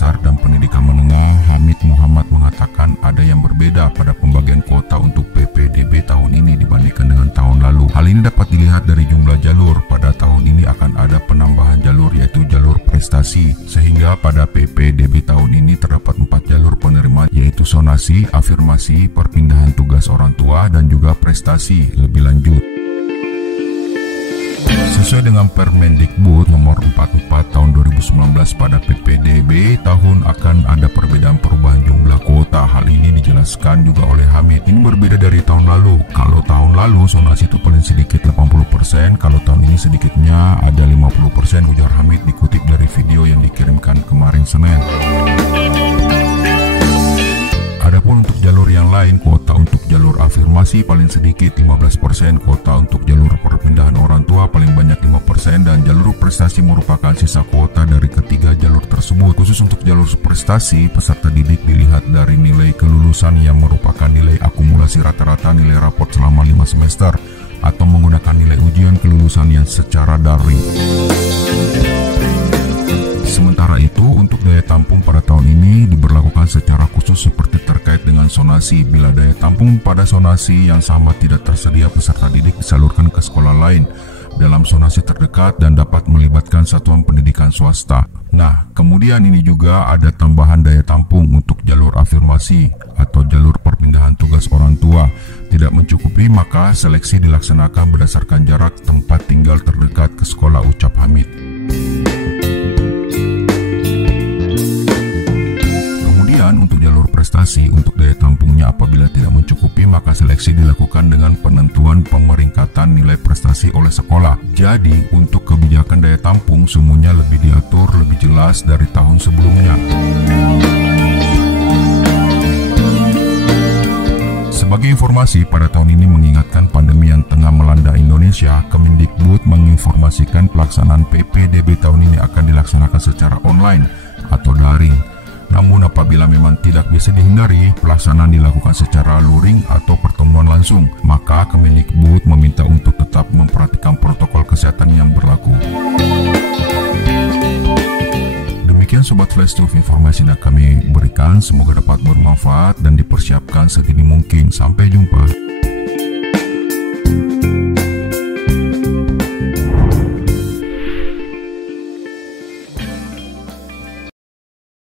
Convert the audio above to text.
dasar dan pendidikan menengah, Hamid Muhammad mengatakan ada yang berbeda pada pembagian kuota untuk PPDB tahun ini dibandingkan dengan tahun lalu. Hal ini dapat dilihat dari jumlah jalur. Pada tahun ini akan ada penambahan jalur, yaitu jalur prestasi, sehingga pada PPDB tahun ini terdapat 4 jalur penerima, yaitu sonasi, afirmasi, perpindahan tugas orang tua, dan juga prestasi lebih lanjut. Sesuai dengan Permendikbud nomor 44 tahun 2019, pada PPDB tahun akan ada perbedaan perubahan jumlah kuota. Hal ini dijelaskan juga oleh Hamid. Ini berbeda dari tahun lalu. Kalau tahun lalu sonasi itu paling sedikit 80%, kalau tahun ini sedikitnya ada 50%, ujar Hamid dikutip dari video yang dikirimkan kemarin Senin. Adapun untuk jalur yang lain, kuota untuk jalur afirmasi paling sedikit 15%, kuota untuk jalur perpindahan orang tua paling banyak 5%, dan jalur prestasi merupakan sisa kuota dari ketiga jalur tersebut. Khusus untuk jalur prestasi, peserta didik dilihat dari nilai kelulusan yang merupakan nilai akumulasi rata-rata nilai raport selama 5 semester atau menggunakan nilai ujian kelulusan yang secara daring. Sementara itu, untuk daya tampung pada tahun ini diberlakukan secara khusus seperti terkait dengan sonasi. Bila daya tampung pada sonasi yang sama tidak tersedia, peserta didik disalurkan ke sekolah lain dalam sonasi terdekat dan dapat melibatkan satuan pendidikan swasta. Nah, kemudian ini juga ada tambahan daya tampung untuk jalur afirmasi atau jalur perpindahan tugas orang tua. Tidak mencukupi, maka seleksi dilaksanakan berdasarkan jarak tempat tinggal terdekat ke sekolah, ucap Hamid. Untuk jalur prestasi, untuk daya tampungnya apabila tidak mencukupi, maka seleksi dilakukan dengan penentuan pemeringkatan nilai prestasi oleh sekolah. Jadi, untuk kebijakan daya tampung semuanya lebih diatur, lebih jelas dari tahun sebelumnya. Sebagai informasi, pada tahun ini mengingatkan pandemi yang tengah melanda Indonesia, Kemendikbud menginformasikan pelaksanaan PPDB tahun ini akan dilaksanakan secara online atau daring. Namun apabila memang tidak bisa dihindari, pelaksanaan dilakukan secara luring atau pertemuan langsung, maka Kemendikbud meminta untuk tetap memperhatikan protokol kesehatan yang berlaku. Demikian Sobat Flash News informasi yang kami berikan, semoga dapat bermanfaat dan dipersiapkan sedini mungkin. Sampai jumpa.